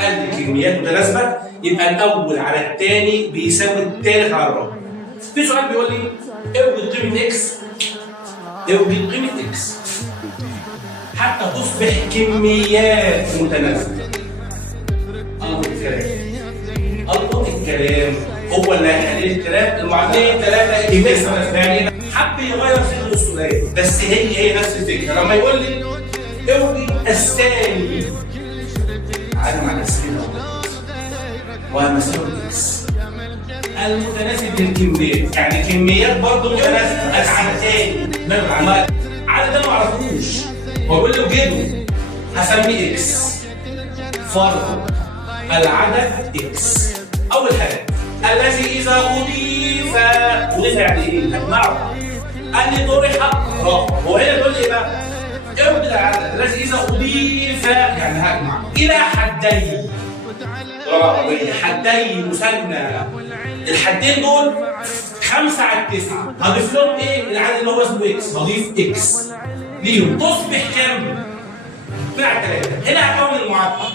قال لي كميات متناسبه يبقى الاول على الثاني بيساوي الثالث على الرابع. في سؤال بيقول لي اوجد قيمه اكس، اوجد قيمه اكس حتى تصبح كميات متناسبه. القط الكلام هو اللي هيحلل الكلام. المعادلين 3 اكس يعني حب يغير صيغه السؤال بس هي نفس الفكره. لما يقول لي اوجد الثاني عادي مع نفسنا ومساوي اكس المتناسب للكميات، يعني كميات برضه متناسبه بس على ثاني عدد ده ما اعرفوش هو بيقول لي وجده هسميه اكس فرض العدد اكس. اول حاجه الذي اذا اضيف يعني ايه؟ هجمعه. قال لي طرح رقم. هو هنا بيقول لي ايه بقى؟ اوجد العدد الذي اذا اضيف يعني هجمع الى حدين. حدين مثنى. الحدين دول 5 على 9 هضيف لهم ايه؟ العدد اللي هو اسمه اكس هضيف اكس ليهم تصبح كام؟ طلع 3. هنا هكون المعادله